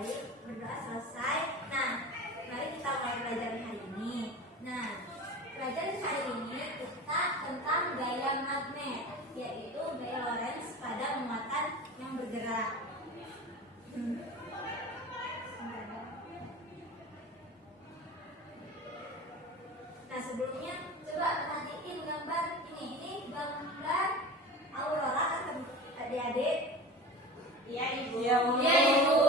baik, berdoa selesai. Nah, mari kita mulai pelajaran hari ini. Nah, pelajaran hari ini kita tentang gaya magnet, yaitu gaya Lorentz pada muatan yang bergerak. Nah, sebelumnya coba perhatiin gambar ini. Ini gambar aurora kan adik-adik? Iya, Ibu. Iya, Ibu.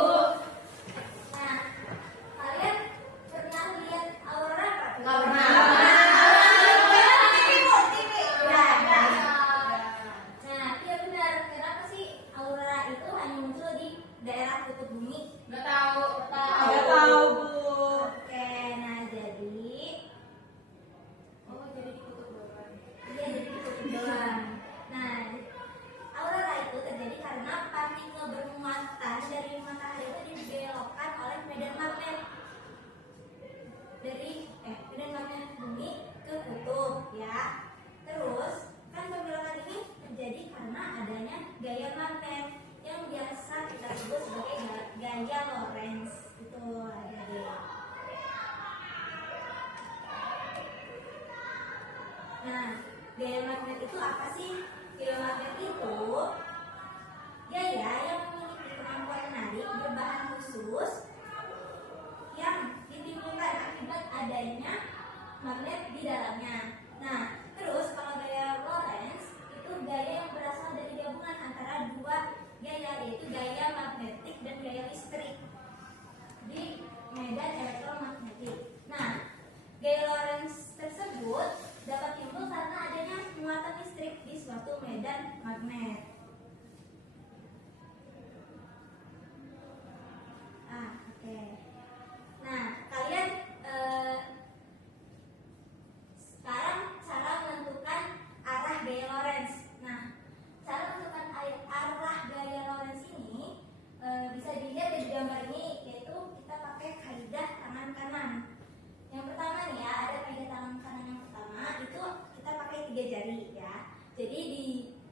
Nah, kalian pernah lihat aurora apa? Nggak pernah. Nah, iya benar. Kenapa sih aurora itu hanya muncul di daerah kutub bumi? Nggak tahu. Nggak tahu, Bu. Oke, nah jadi Jadi di kutub doang. iya, jadi di kutub doang. Nah, aurora itu terjadi karena partikel bermuatan dari matahari itu dibelokkan oleh medan magnet dari medan magnet bumi ke kutub, ya. Terus kan pembelokan ini terjadi karena adanya gaya magnet yang biasa kita sebut sebagai gaya Lorentz. Itu adik-adik. Nah, gaya magnet itu apa sih? Gaya magnet itu gaya yang memiliki kemampuan menarik berbahan khusus yang ditimbulkan akibat adanya magnet di dalamnya. Nah, terus kalau gaya Lorentz itu gaya yang berasal dari gabungan antara dua gaya, yaitu gaya magnetik dan gaya listrik di medan elektromagnetik. Nah, gaya Lorentz tersebut dapat timbul karena adanya muatan listrik di suatu medan magnet. Oke. Nah, kalian sekarang cara menentukan arah gaya Lorentz. Nah, cara menentukan arah gaya Lorentz ini bisa dilihat dari gambar ini, yaitu kita pakai kaidah tangan kanan. Yang pertama nih ya, ada kaidah tangan kanan yang pertama itu kita pakai 3 jari ya. Jadi di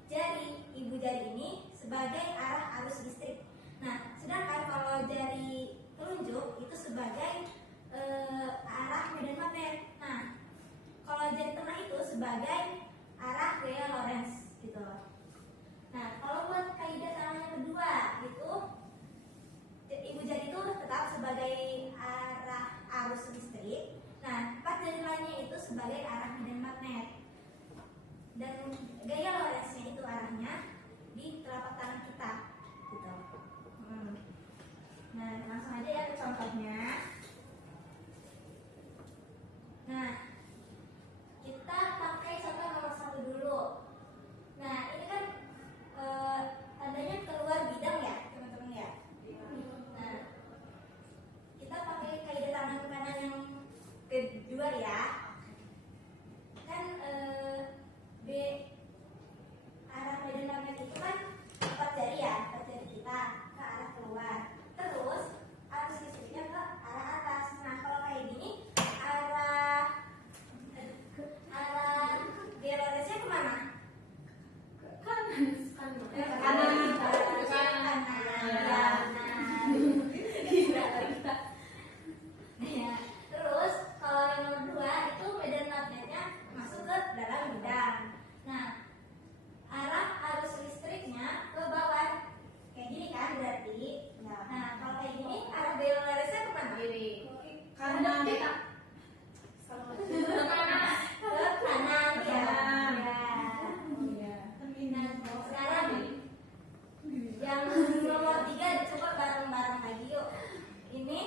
jari ibu jari ini sebagai arah arus listrik. Nah, sedangkan kalau jari telunjuk itu sebagai arah medan magnet. Nah, kalau jari tengah itu sebagai arah gaya Lorentz gitu. Nah, kalau buat kaidah tangan yang kedua itu ibu jari itu tetap sebagai arah arus listrik. Nah, pas jari lainnya itu sebagai arah medan magnet. Dan gaya Lorentz-nya itu arahnya di telapak tangan kita, gitu. Nah, langsung aja ya ke contohnya. Nah, kita pakai contoh nomor 1 dulu. Nah, ini kan tandanya keluar bidang ya, teman-teman ya. Nah, kita pakai kaidah tangan kanan yang kedua ya. Kan B arah medan magnet itu kan 4 jari ya, 4 jari kita ke arah keluar. Terus arus listriknya ke arah atas. Nah, kalau kayak gini arah gaya Lorentz-nya kemana? Kanan. Ya. Terus kalau yang nomor 2 itu medan magnetnya masuk ke dalam bidang. Nah, arah arus listriknya ke bawah. Kayak gini kan berarti. Nah, kalau kayak gini arah gaya Lorentz-nya kemana? Kiri. Kanan. Ke kanan ya. Nah, sekarang yang nomor 3 coba bareng-bareng lagi yuk. Ini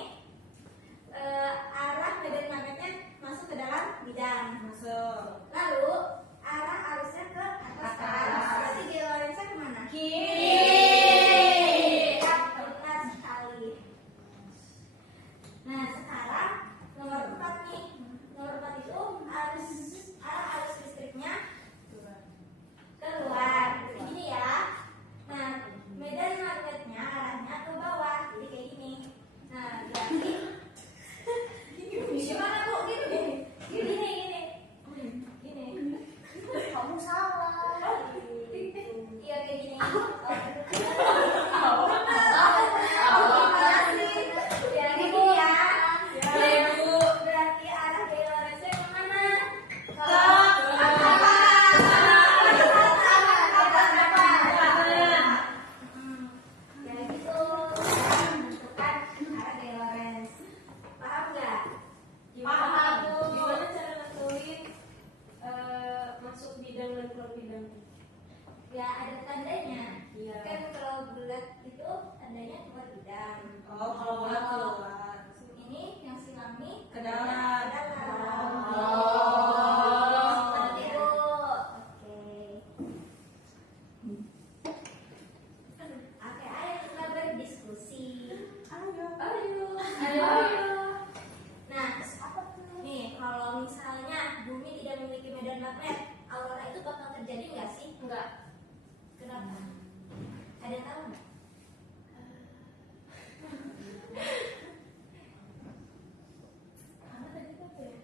arah medan magnetnya masuk ke dalam bidang. Masuk. Lalu arah arusnya ke atas. Berarti gaya Lorentz-nya kemana? Kiri. Ya, benar sekali. Nah, sekarang nomor 4 nih. Nomor 4 itu arah arus listriknya keluar. Begini ya. Nah, medan magnetnya arahnya ke bawah. Jadi kayak gini. Nah, berarti gimana Bu? Gini. Ya ada tandanya. Iya. Kan kalau bulat itu tandanya keluar bidang. Oh, kalau bulat keluar. Ini yang silami Ke dalam. ke dalam. Oh. Seperti itu. Oke. Oke, ayo kita berdiskusi. Ayo. Ayo. Nah, nih kalau misalnya bumi tidak memiliki medan magnet, aurora itu bakal terjadi nggak sih? Enggak. Kenapa? Ada yang tahu nggak? Apa tadi tuh apa ya?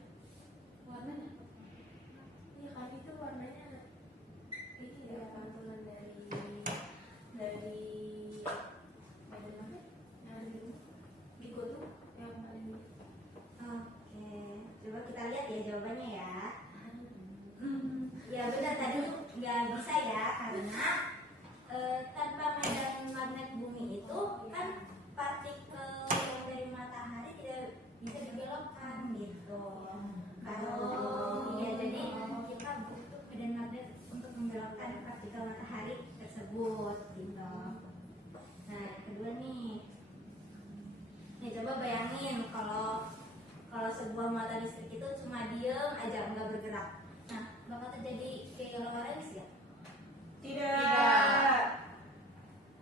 Warnanya? Iya kan itu warnanya itu ya pantulan dari medan magnet yang ada di Gigo tuh yang paling Oke, coba kita lihat ya jawabannya ya. Ya benar tadi nggak bisa ya karena tanpa medan magnet bumi itu kan partikel yang dari matahari tidak bisa dibelokkan gitu. Kalau ya jadi kita butuh medan magnet untuk membelokkan partikel matahari tersebut gitu. Nah yang kedua nih, coba bayangin kalau sebuah muatan listrik itu cuma diem aja nggak bergerak. Nah bakal terjadi gaya Lorentz ya? Tidak.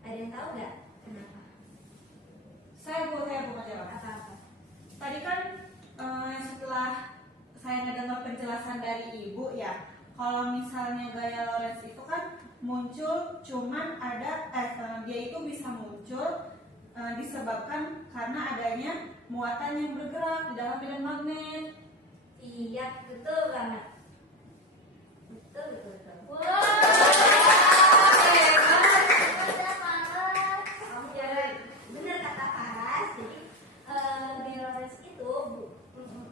Ada yang tahu nggak kenapa? Saya bukan jawab. Apa-apa? Tadi kan setelah saya ngedengar penjelasan dari ibu ya, kalau misalnya gaya Lorentz itu kan muncul cuman ada dia itu bisa muncul disebabkan karena adanya muatan yang bergerak di dalam medan magnet. Iya betul banget. Betul. Benar kata Paras. Jadi gaya Lorentz itu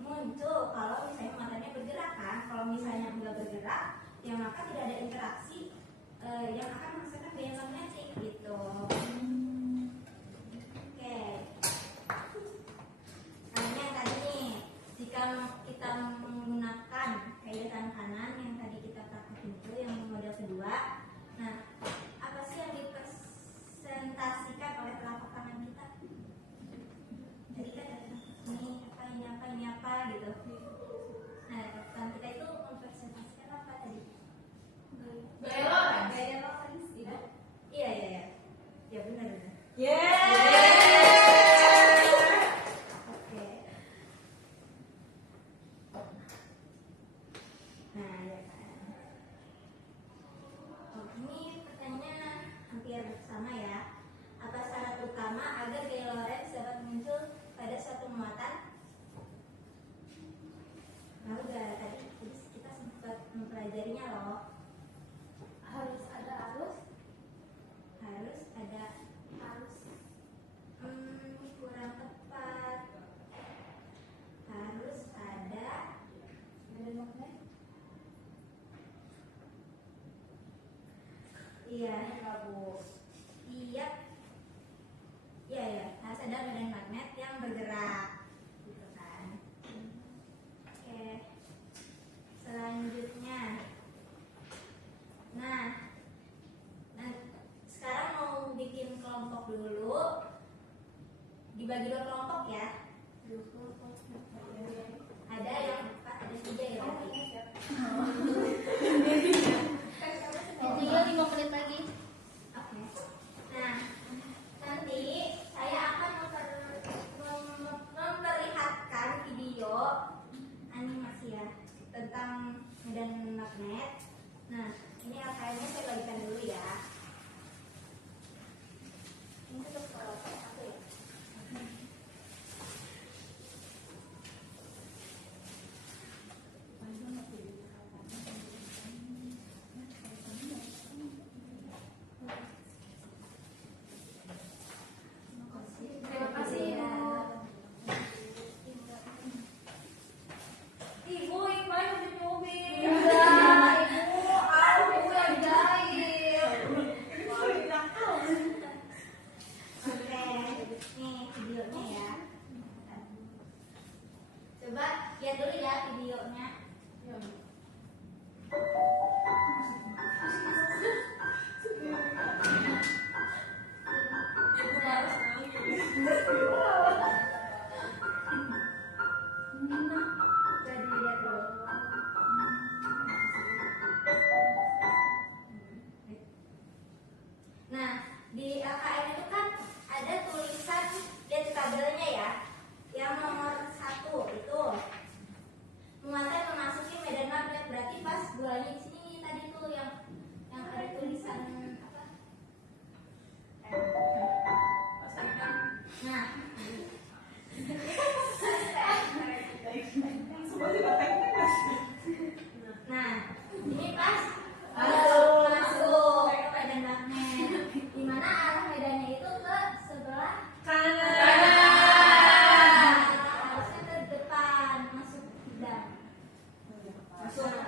muncul kalau misalnya muatannya bergerak kan. Kalau misalnya nggak bergerak, ya maka tidak ada interaksi yang akan menghasilkan gaya magnetik gitu. Oke. Nah, yang tadi nih, jika kita menggunakan kaidah tangan kanan yang tadi kita praktekin itu yang model kedua. Nah, apa sih yang dipresentasikan oleh telapak tangan kita? Jadi kan ini apa gitu. Nah, tangan kita itu mempresentasikan apa tadi? Gaya Lorentz. Gaya Lorentz, tidak? Iya. Ya benar. Oke. Nah, ya kan. Oh, ini pertanyaannya hampir sama ya. Apa syarat utama agar gaya Lorentz dapat muncul pada suatu muatan? Nah, udah tadi kita sempat mempelajarinya loh. Harus ada arus. Kurang tepat. Harus ada Medan magnet. iya Bu. Iya, harus ada medan magnet yang bergerak gitu kan. Oke, selanjutnya nah sekarang mau bikin kelompok dulu, dibagi 2 kelompok ya. Ada yang 4, ada 3 ya berarti. 5 menit lagi. Oke. Nah, nanti saya akan memperlihatkan video animasi ya tentang medan magnet. Nah, ini LKM-nya saya bagikan dulu ya. Ini untuk satu ya. Terima kasih Ibu. Ibu, Iqbal udah mobil. Enggak, Ibu, aku yang jahit. Oke.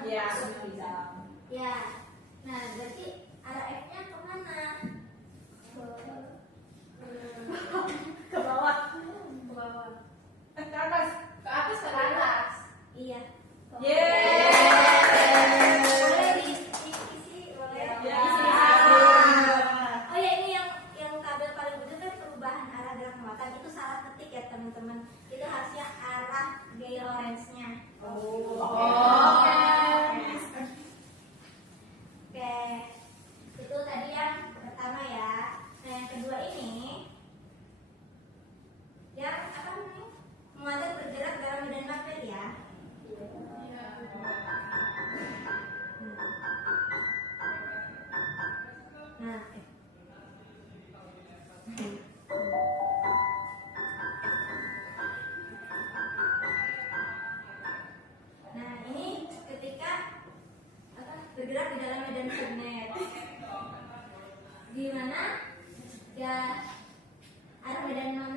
Iya. Ya. Nah, berarti arah F-nya kemana? Ke bawah. Ke bawah. Ke atas. Ke atas ke atas. Iya. Yeay. Boleh diisi, boleh. Ya. Oh ya, ini yang kabel paling ujung kan perubahan arah gerak muatan itu salah ketik ya teman-teman. Itu harusnya arah gaya Lorentz-nya. Oke. Itu tadi yang pertama ya. Nah, yang kedua ini yang apa namanya? Muatan bergerak dalam medan magnet ya. Nah, nah ini ketika apa, bergerak di dalam medan magnet, di mana ya arah medan magnet